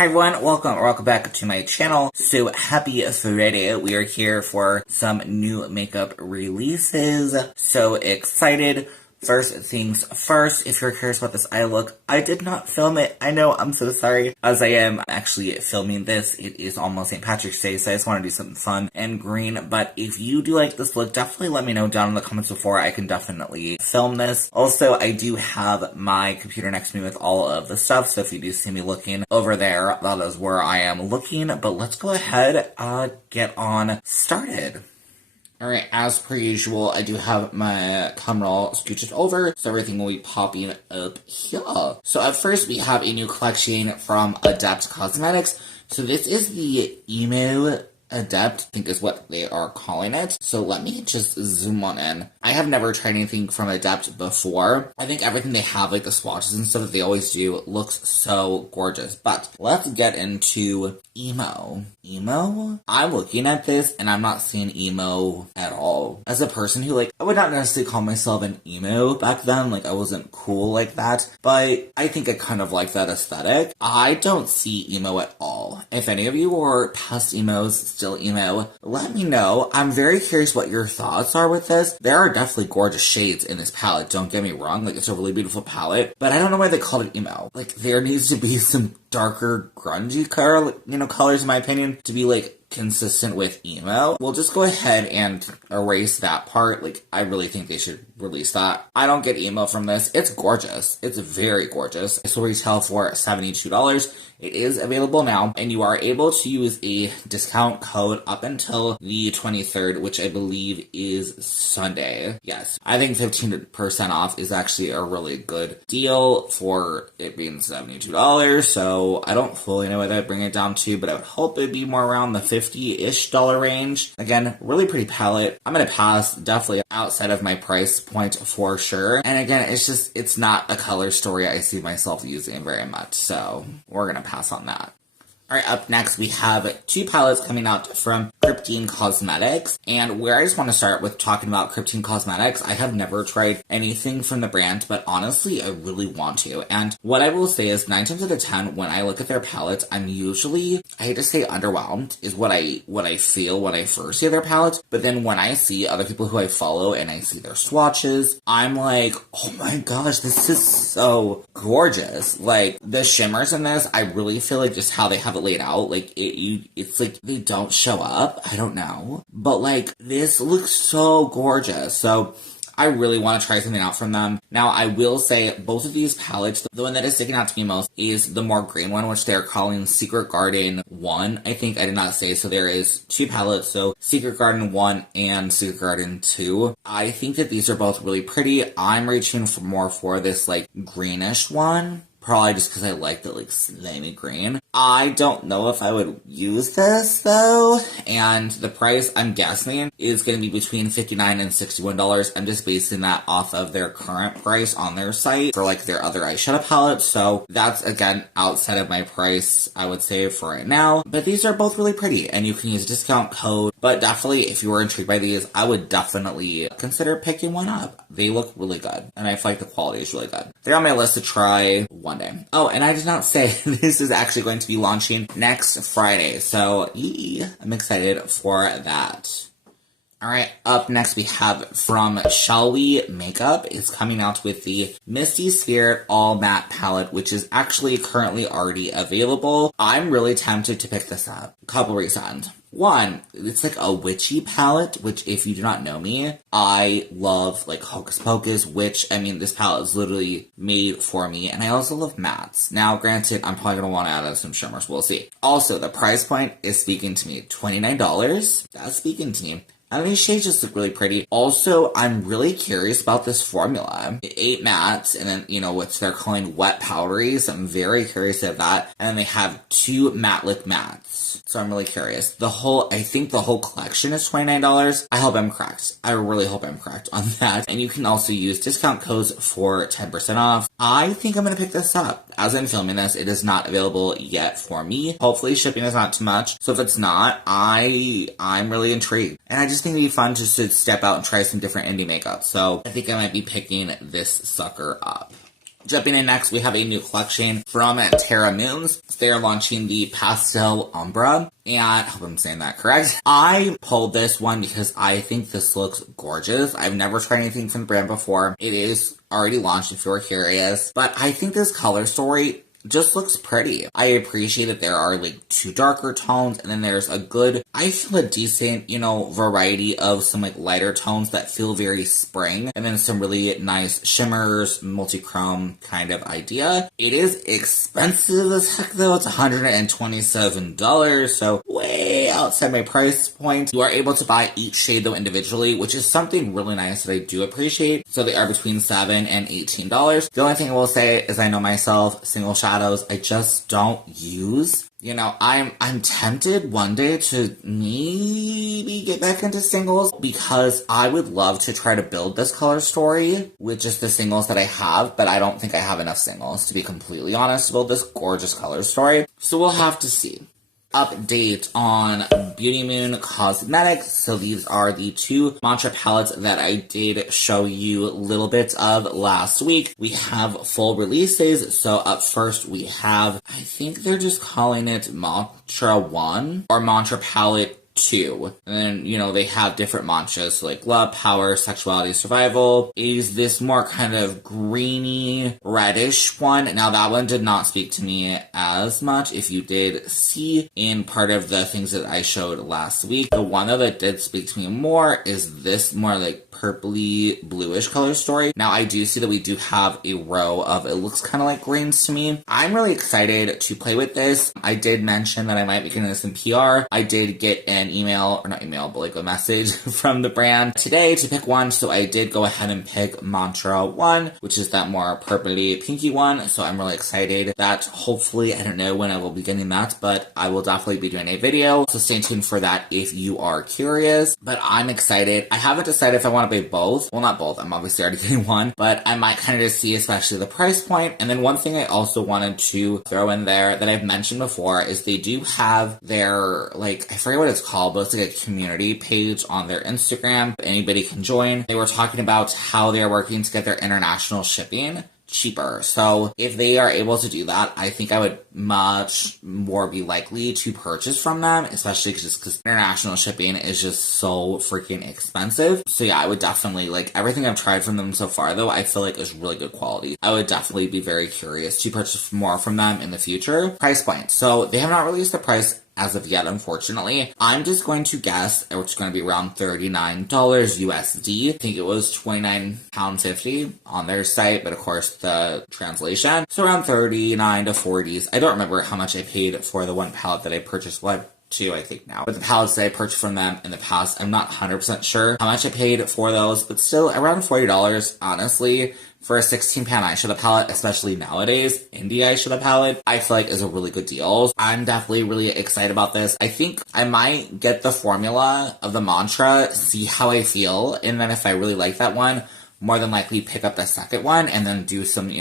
Hi everyone, welcome back to my channel. So happy Friday. We are here for some new makeup releases. So excited. First things first, if you're curious about this eye look, I did not film it. I know, I'm so sorry. As I am actually filming this, it is almost St. Patrick's Day, so I just want to do something fun and green. But if you do like this look, definitely let me know down in the comments before. I can definitely film this. Also, I do have my computer next to me with all of the stuff, so if you do see me looking over there, that is where I am looking. But let's go ahead, get on started. Alright, as per usual, I do have my camera all scooched over, so everything will be popping up here. So at first, we have a new collection from Adept Cosmetics. So this is the Emo Adept, I think is what they are calling it. So let me just zoom on in. I have never tried anything from Adept before. I think everything they have, like the swatches and stuff that they always do, looks so gorgeous. But let's get into emo. Emo? I'm looking at this and I'm not seeing emo at all. As a person who, I would not necessarily call myself an emo back then. I wasn't cool like that. But I think I kind of like that aesthetic. I don't see emo at all. If any of you are past emos, still emo, let me know. I'm very curious what your thoughts are with this. There are definitely gorgeous shades in this palette, don't get me wrong. It's a really beautiful palette. But I don't know why they called it emo. There needs to be some darker, grungy colors in my opinion to be consistent with emo. We'll just go ahead and erase that part. I really think they should release that. I don't get emo from this. It's gorgeous. It's very gorgeous. This will retail for $72. It is available now, and you are able to use a discount code up until the 23rd, which I believe is Sunday. Yes, I think 15% off is actually a really good deal for it being $72, so I don't fully know what I'd bring it down to, but I would hope it'd be more around the $50-ish range. Again, really pretty palette. I'm gonna pass, definitely outside of my price point for sure. And again, it's not a color story I see myself using very much, so we're gonna pass on that. Alright, up next we have two palettes coming out from Kryptein Cosmetics, and where I just want to start with talking about Kryptein Cosmetics, I have never tried anything from the brand, but honestly, I really want to, and what I will say is 9 times out of 10, when I look at their palettes, I'm usually, I hate to say underwhelmed, is what I feel when I first see their palettes, but then when I see other people who I follow and I see their swatches, I'm like, oh my gosh, this is so gorgeous. The shimmers in this, I really feel just how they have it laid out, it's they don't show up, I don't know, but this looks so gorgeous, so I really want to try something out from them. Now, I will say both of these palettes, the one that is sticking out to me most is the more green one, which they're calling Secret Garden 1. I think I did not say, so there is two palettes, so Secret Garden 1 and Secret Garden 2. I think that these are both really pretty. I'm reaching for more for this greenish one. Probably just because I like the slimy green. I don't know if I would use this though, and the price I'm guessing is going to be between $59 and $61. I'm just basing that off of their current price on their site for their other eyeshadow palettes, so that's again outside of my price I would say for right now. But these are both really pretty, and you can use a discount code, but definitely if you were intrigued by these, I would definitely consider picking one up. They look really good, and I feel like the quality is really good. They're on my list to try one day. Oh, and I did not say this is actually going to be launching next Friday, so I'm excited for that. Alright, up next we have from Shellwe Makeup. It's coming out with the Misty Spirit All Matte Palette, which is actually currently already available. I'm really tempted to pick this up. A couple reasons. One, it's a witchy palette, which if you do not know me, I love Hocus Pocus, which, this palette is literally made for me, and I also love mattes. Now, granted, I'm probably going to want to add some shimmers, we'll see. Also, the price point is speaking to me, $29, that's speaking to me. And these shades just look really pretty. Also, I'm really curious about this formula. 8 mattes, and then, what they're calling wet powderies. I'm very curious of that. And then they have 2 matte lip mattes. So I'm really curious. I think the whole collection is $29. I hope I'm correct. I really hope I'm correct on that. And you can also use discount codes for 10% off. I think I'm going to pick this up. As I'm filming this, it is not available yet for me. Hopefully shipping is not too much. So if it's not, I'm really intrigued. And I just think it'd be fun just to step out and try some different indie makeup. So I think I might be picking this sucker up. Jumping in next, we have a new collection from Terra Moons. They're launching the Pastel Umbra, and I hope I'm saying that correct. I pulled this one because I think this looks gorgeous. I've never tried anything from the brand before. It is already launched if you're curious, but I think this color story just looks pretty. I appreciate that there are like two darker tones, and then there's a good, I feel a decent, variety of some like lighter tones that feel very spring, and then some really nice shimmers, multi-chrome kind of idea. It is expensive as heck though. It's $127, so way outside my price point. You are able to buy each shade though individually, which is something really nice that I do appreciate. So they are between $7 and $18. The only thing I will say is I know myself, single shadows I just don't use. I'm tempted one day to maybe get back into singles because I would love to try to build this color story with just the singles that I have, but I don't think I have enough singles, to be completely honest, to build this gorgeous color story. So we'll have to see. Update on Beauty Moon Cosmetics. So these are the two mantra palettes that I did show you little bits of last week. We have full releases. So up first we have, I think they're just calling it Mantra 1 or Mantra Palette 2. And then, they have different mantras like love, power, sexuality, survival. Is this more kind of greeny, reddish one? Now that one did not speak to me as much. If you did see in part of the things that I showed last week, the one that did speak to me more is this more like purpley bluish color story. Now I do see that we do have a row of, it looks kind of like greens to me. I'm really excited to play with this. I did mention that I might be getting this in PR. I did get an email, or not email, but like a message from the brand today to pick one. So I did go ahead and pick Mantra 1, which is that more purpley pinky one. So I'm really excited that hopefully, I don't know when I will be getting that, but I will definitely be doing a video. So stay tuned for that if you are curious. But I'm excited. I haven't decided if I want to buy both. Well, not both. I'm obviously already getting one, but I might kind of just see, especially the price point. And then one thing I also wanted to throw in there that I've mentioned before is they do have their, like, I forget what it's called, but it's like a community page on their Instagram. Anybody can join. They were talking about how they're working to get their international shipping cheaper. So if they are able to do that, I think I would much more be likely to purchase from them, especially because international shipping is just so freaking expensive. So yeah, I would definitely, like, everything I've tried from them so far though, I feel like is really good quality. I would definitely be very curious to purchase more from them in the future. Price point. So they have not released the price as of yet, unfortunately. I'm just going to guess it's going to be around $39 USD. I think it was £29.50 on their site, but of course the translation. So around 39 to 40s. I don't remember how much I paid for the one palette that I purchased. Two, I think now. But the palettes that I purchased from them in the past, I'm not 100% sure how much I paid for those, but still around $40, honestly, for a 16-pan eyeshadow palette, especially nowadays, indie eyeshadow palette, I feel like is a really good deal. I'm definitely really excited about this. I think I might get the formula of the mantra, see how I feel, and then if I really like that one, more than likely pick up the second one and then do some,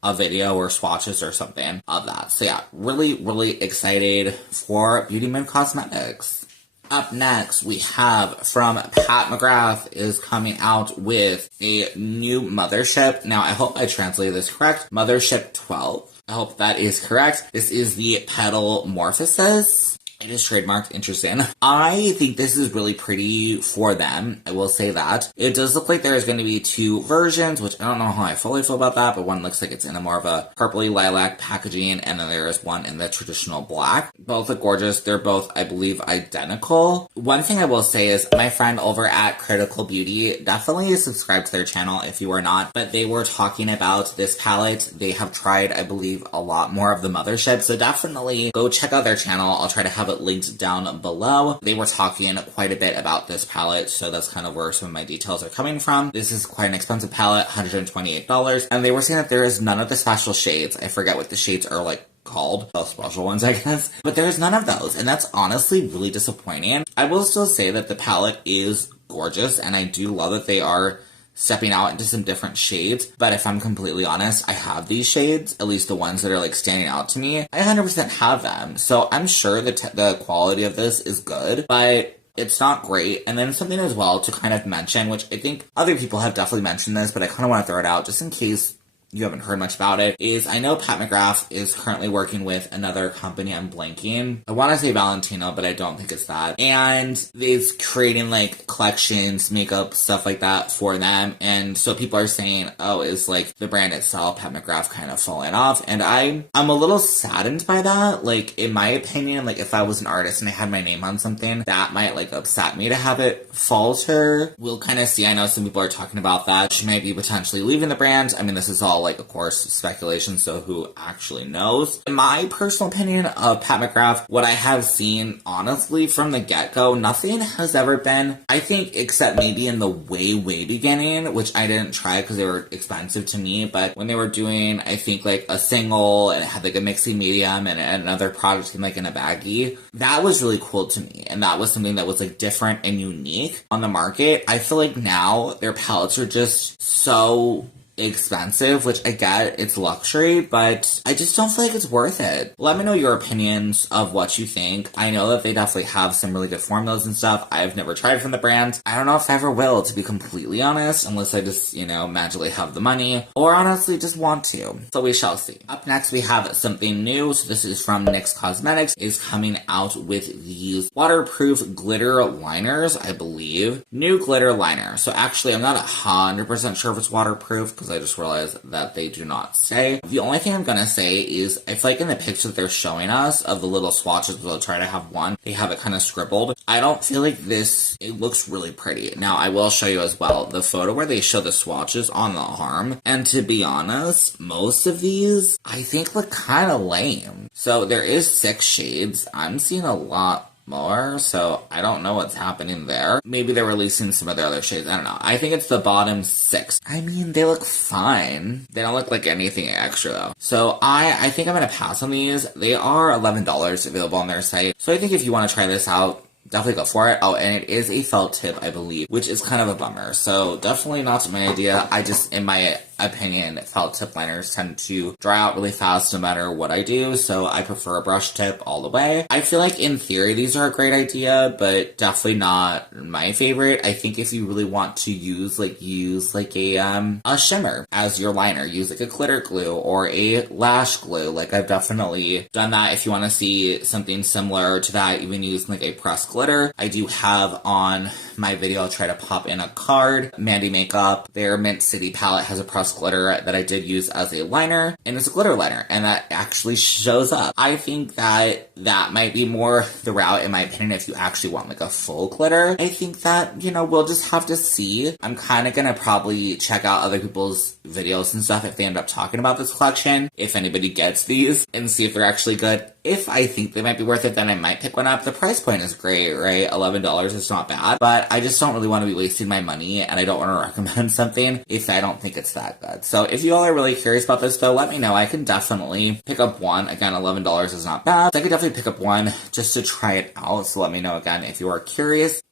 a video or swatches or something of that. So yeah, really, really excited for Beauty Moon Cosmetics. Up next, we have from Pat McGrath is coming out with a new mothership. Now, I hope I translated this correct. Mothership 12. I hope that is correct. This is the Petal Morphosis. It is trademarked, interesting. I think this is really pretty for them. I will say that. It does look like there is going to be two versions, which I don't know how I fully feel about that, but one looks like it's in a more of a purpley lilac packaging, and then there is one in the traditional black. Both look gorgeous. They're both, I believe, identical. One thing I will say is my friend over at Critical Beauty, definitely subscribe to their channel if you are not, but they were talking about this palette. They have tried, I believe, a lot more of the mothership, so definitely go check out their channel. I'll try to have it linked down below. They were talking quite a bit about this palette, so that's kind of where some of my details are coming from. This is quite an expensive palette, $128, and they were saying that there is none of the special shades. I forget what the shades are like called, those special ones, I guess, but there's none of those, and that's honestly really disappointing. I will still say that the palette is gorgeous, and I do love that they are stepping out into some different shades, but if I'm completely honest, I have these shades, at least the ones that are like standing out to me. I 100% have them, so I'm sure the quality of this is good, but it's not great. And then something as well to kind of mention, which I think other people have definitely mentioned this, but I kind of want to throw it out just in case you haven't heard much about it, is I know Pat McGrath is currently working with another company. I'm blanking. I want to say Valentino, but I don't think it's that. And it's creating like collections, makeup, stuff like that for them. And so people are saying, oh, is like the brand itself, Pat McGrath, kind of falling off. And I'm a little saddened by that. Like, in my opinion, like if I was an artist and I had my name on something, that might like upset me to have it falter. We'll kind of see. I know some people are talking about that. She might be potentially leaving the brand. I mean, this is all like, of course, speculation, so who actually knows? In my personal opinion of Pat McGrath, what I have seen, honestly, from the get-go, nothing has ever been, I think, except maybe in the way beginning, which I didn't try because they were expensive to me, but when they were doing, I think, like, a single, and it had, like, a mixing medium, and another product, like, in a baggie, that was really cool to me, and that was something that was, like, different and unique on the market. I feel like now their palettes are just so expensive, which I get, it's luxury, but I just don't feel like it's worth it. Let me know your opinions of what you think. I know that they definitely have some really good formulas and stuff. I've never tried from the brand. I don't know if I ever will, to be completely honest, unless I just, magically have the money, or honestly just want to. So we shall see. Up next, we have something new. So this is from NYX Cosmetics, is coming out with these waterproof glitter liners, I believe. New glitter liner. So actually, I'm not 100% sure if it's waterproof, because I just realized that they do not say. The only thing I'm gonna say is, I feel like in the picture that they're showing us of the little swatches, they'll try to have one, they have it kind of scribbled. I don't feel like this, it looks really pretty. Now, I will show you as well the photo where they show the swatches on the arm, and to be honest, most of these, I think look kind of lame. So there is 6 shades. I'm seeing a lot more, so I don't know what's happening there. Maybe they're releasing some of their other shades, I don't know. I think it's the bottom 6. I mean, they look fine. They don't look like anything extra though. So I think I'm gonna pass on these. They are $11 available on their site. So I think if you want to try this out, definitely go for it. Oh, and it is a felt tip, I believe, which is kind of a bummer. So definitely not my idea. I just, in my opinion, felt tip liners tend to dry out really fast no matter what I do, so I prefer a brush tip all the way. I feel like in theory these are a great idea, but definitely not my favorite. I think if you really want to use like a shimmer as your liner, use like a glitter glue or a lash glue. Like, I've definitely done that. If you want to see something similar to that, even using like a pressed glitter, I do have on my video, I'll try to pop in a card. Mandy Makeup, their Mint City palette has a pressed glitter that I did use as a liner, and it's a glitter liner, and that actually shows up. I think that might be more the route, in my opinion, if you actually want like a full glitter. I think that, we'll just have to see. I'm kind of gonna probably check out other people's videos and stuff if they end up talking about this collection, if anybody gets these, and see if they're actually good. If I think they might be worth it, then I might pick one up. The price point is great, right? $11 is not bad, but I just don't really want to be wasting my money, and I don't want to recommend something if I don't think it's that good. So if you all are really curious about this, though, let me know. I can definitely pick up one. Again, $11 is not bad. So I could definitely pick up one just to try it out. So let me know again if you are curious.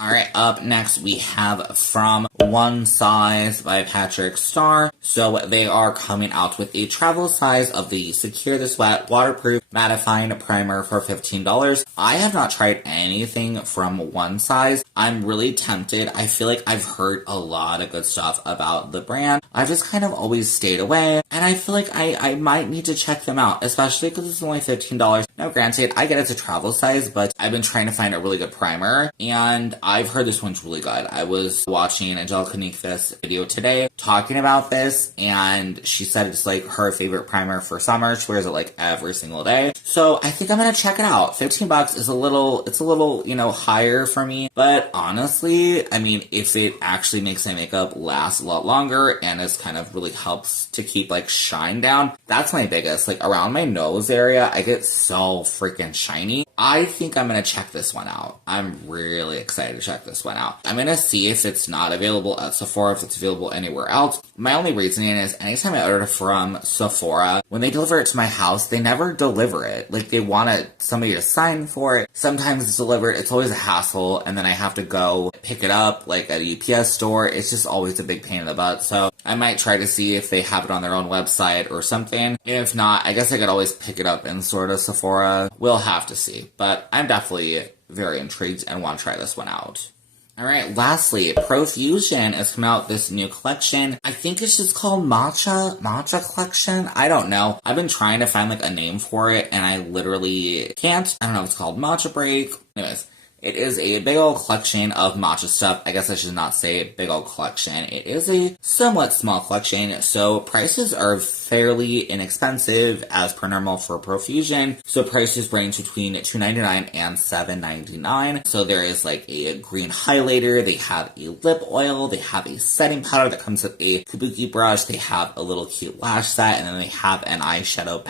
Alright, up next we have From One Size by Patrick Starr. So they are coming out with a travel size of the Secure the Sweat Waterproof Mattifying Primer for $15. I have not tried anything from One Size. I'm really tempted. I feel like I've heard a lot of good stuff about the brand. I've just kind of always stayed away, and I feel like I might need to check them out, especially because it's only $15. Now granted, I get it's a travel size, but I've been trying to find a really good primer, and I've heard this one's really good. I was watching Angelica Nikva's video today talking about this, and she said it's like her favorite primer for summer. She wears it like every single day. So I think I'm gonna check it out. $15 is a little, higher for me, but honestly, I mean, if it actually makes my makeup last a lot longer and it kind of really helps to keep like shine down, that's my biggest. Like around my nose area, I get so freaking shiny. I think I'm gonna check this one out. I'm really excited to check this one out. I'm gonna see if it's not available at Sephora, if it's available anywhere else. My only reasoning is anytime I order from Sephora, when they deliver it to my house, they never deliver it. Like, they want somebody to sign for it. Sometimes it's delivered, it's always a hassle, and then I have to go pick it up, like at a UPS store. It's just always a big pain in the butt. So I might try to see if they have it on their own website or something. And if not, I guess I could always pick it up in sort of Sephora. We'll have to see. But I'm definitely very intrigued and want to try this one out. Alright, lastly, Profusion has come out with this new collection. I think it's just called Matcha Collection? I don't know. I've been trying to find like a name for it and I literally can't. I don't know if it's called Matcha Break. Anyways. It is a big old collection of matcha stuff. I guess I should not say big old collection. It is a somewhat small collection, so prices are fairly inexpensive as per normal for Profusion. So prices range between $2.99 and $7.99. So there is like a green highlighter, they have a lip oil, they have a setting powder that comes with a kabuki brush, they have a little cute lash set, and then they have an eyeshadow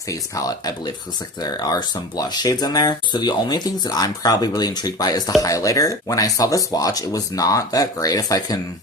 face palette, I believe, because like there are some blush shades in there. So the only things that I'm probably really intrigued by is the highlighter. When I saw the swatch, it was not that great. If I can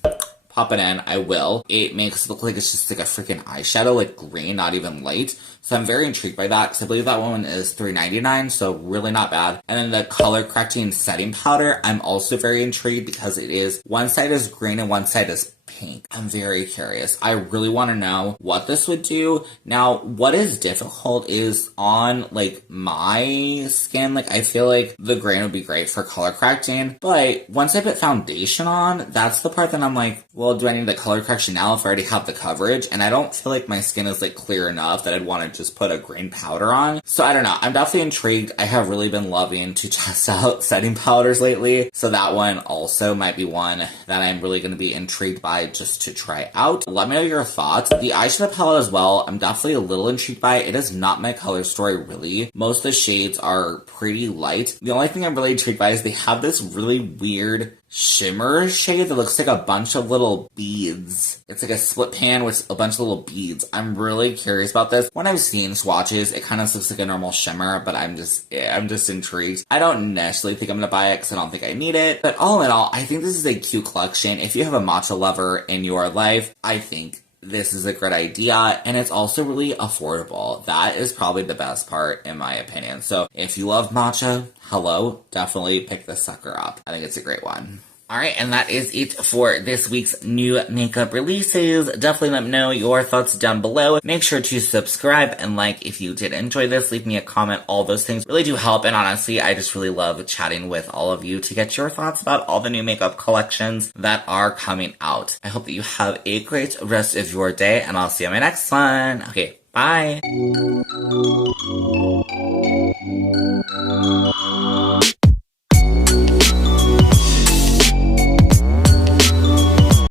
pop it in, I will. It makes it look like it's just like a freaking eyeshadow, like green, not even light. So I'm very intrigued by that because I believe that one is $3.99, so really not bad. And then the color correcting setting powder, I'm also very intrigued because it is, one side is green and one side is pink. I'm very curious. I really want to know what this would do. Now, what is difficult is on like my skin, like I feel like the green would be great for color correcting, but once I put foundation on, that's the part that I'm like, well, do I need the color correction now if I already have the coverage? And I don't feel like my skin is like clear enough that I'd want to just put a green powder on. So I don't know. I'm definitely intrigued. I have really been loving to test out setting powders lately. So that one also might be one that I'm really going to be intrigued by just to try out. Let me know your thoughts. The eyeshadow palette as well, I'm definitely a little intrigued by it. It is not my color story really. Most of the shades are pretty light. The only thing I'm really intrigued by is they have this really weird shimmer shade that looks like a bunch of little beads. It's like a split pan with a bunch of little beads. I'm really curious about this. When I've seen swatches, it kind of looks like a normal shimmer, but I'm just intrigued. I don't necessarily think I'm gonna buy it because I don't think I need it. But all in all, I think this is a cute collection. If you have a matcha lover in your life, I think this is a great idea, and it's also really affordable. That is probably the best part, in my opinion. So if you love matcha, hello, definitely pick this sucker up. I think it's a great one. Alright, and that is it for this week's new makeup releases. Definitely let me know your thoughts down below. Make sure to subscribe and like if you did enjoy this. Leave me a comment. All those things really do help, and honestly, I just really love chatting with all of you to get your thoughts about all the new makeup collections that are coming out. I hope that you have a great rest of your day, and I'll see you in my next one. Okay, bye!